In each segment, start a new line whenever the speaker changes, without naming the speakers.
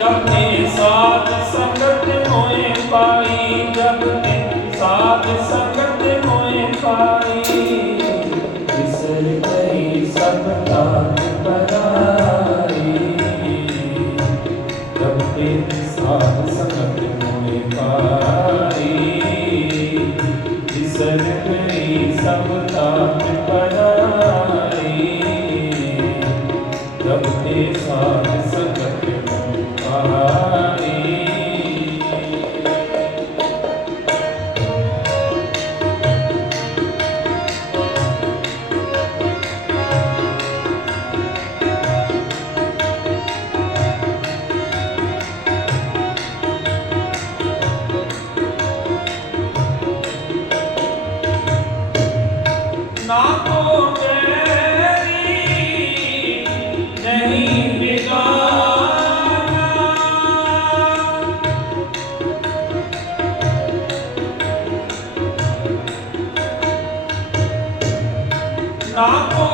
ਜਪੇ ਸਾਧ ਸੰਗਤ ਹੋਏ ਪਾਈ ਜਪੇ ਸਾਧ ਸੰਗਤ ਹੋਏ ਪਾਈ ਵਿਸਰ ਗਈ ਸਭ ਤਾਤ ਪਰਾਈ। ਜਪੇ ਸਾਧ ਸੰਗਤ Krishna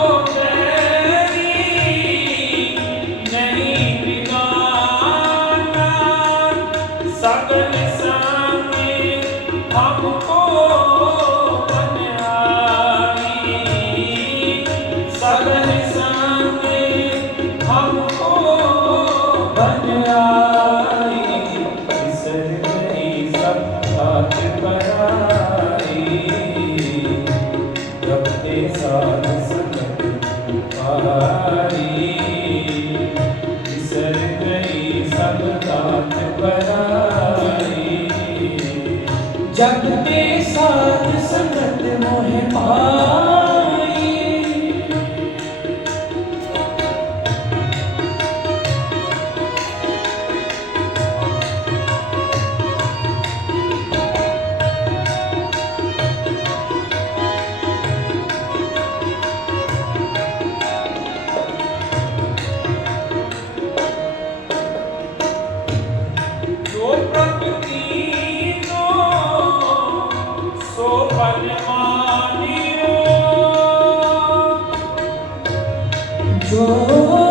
说。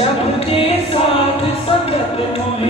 ਜਗ ਦੇ ਸਾਥ ਸੰਗਤ
ਹੋਏ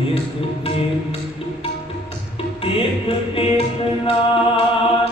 ਏਕੈ ਇੱਕ ਇੱਕ ਇੱਕ ਨਾਮ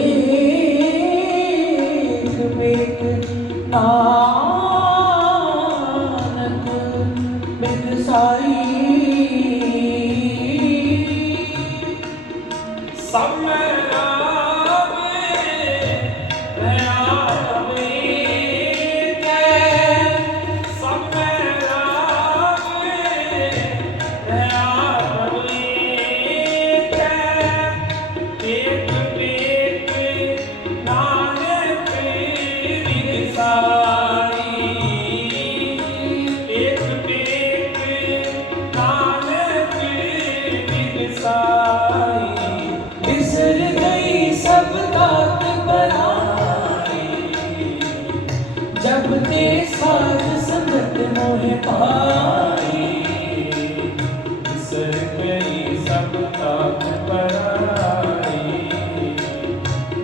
ਬਿਗਸਾਈ
ਸਭ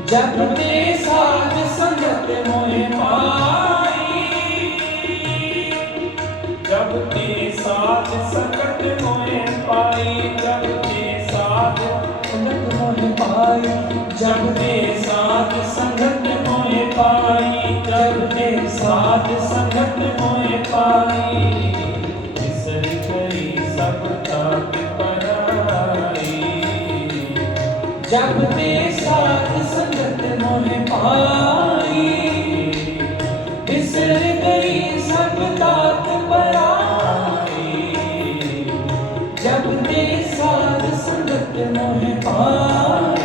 ਜਬ ਤੇ ਸਾਧ ਸੰਗਤ ਮੋਹ ਪਾਈ ਜਬ ਤੇ ਸਾਧ ਸੰਗਤ
ਮੋਏ ਪਾਈ ਜਬ ਤੇ ਸਾਧ
ਸੰਗਤ ਮੋਹ ਪਾਈ
ਜਬ ਤੇ ਸਾਧ ਸੰਗਤ ਮੋਏ ਪਾਈ ਜਬ ਤੇ ਸਾਧ ਸੰਗਤ ਮੋਏ ਪਾਈ।
ਜਬ ਤੇ ਸਾਧ ਸੰਗਤ ਮੋਹ ਪਾਈ। ਬਿਸਰ ਗਈ ਸਭ ਦਾਤ ਬਰਾਈ ਜਬ ਤੇ ਸਾਧ ਸੰਗਤ ਮੋਹ ਪਾਈ।